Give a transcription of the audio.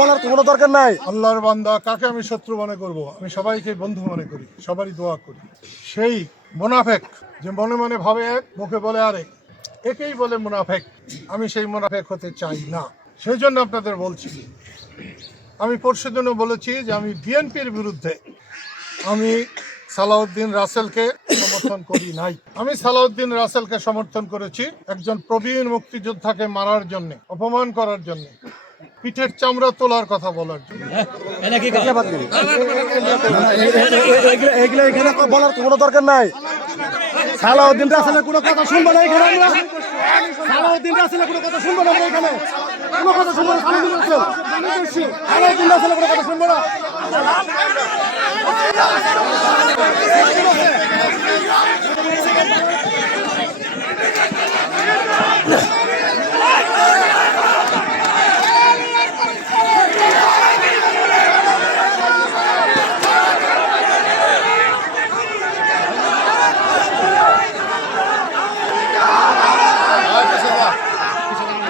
বলার কোনো দরকার নাই। আল্লাহর বান্দা কাকে আমি শত্রু মনে করব? আমি সবাইকে বন্ধু মনে করি, সবারই দোয়া করি। সেই মুনাফেক যে মনে মনে ভাবে এক, মুখে বলে আরেক, একেই বলে মুনাফেক। আমি সেই মুনাফেক হতে চাই না। সেই জন্য আপনাদের বলছি, আমি পরশুদিনও বলেছি যে আমি বিএনপির বিরুদ্ধে আমি সালাউদ্দিন রাসেলকে সমর্থন করি নাই। আমি সালাউদ্দিন রাসেলকে সমর্থন করেছি একজন প্রবীণ মুক্তিযোদ্ধাকে মারার জন্য, অপমান করার জন্য, পিঠের চামড়া তোলার কথা বলার জন্য। বলার কোনো দরকার নাই। সালাউদ্দিন রাসেলের কোনো কথা শুনবো না এখানে। সালাউদ্দিন রাসেলের কোনো কথা শুনবো না এখানে। কোনো কথা শুনবো না। সালাউদ্দিন রাসেলের কোনো কথা শুনবো না।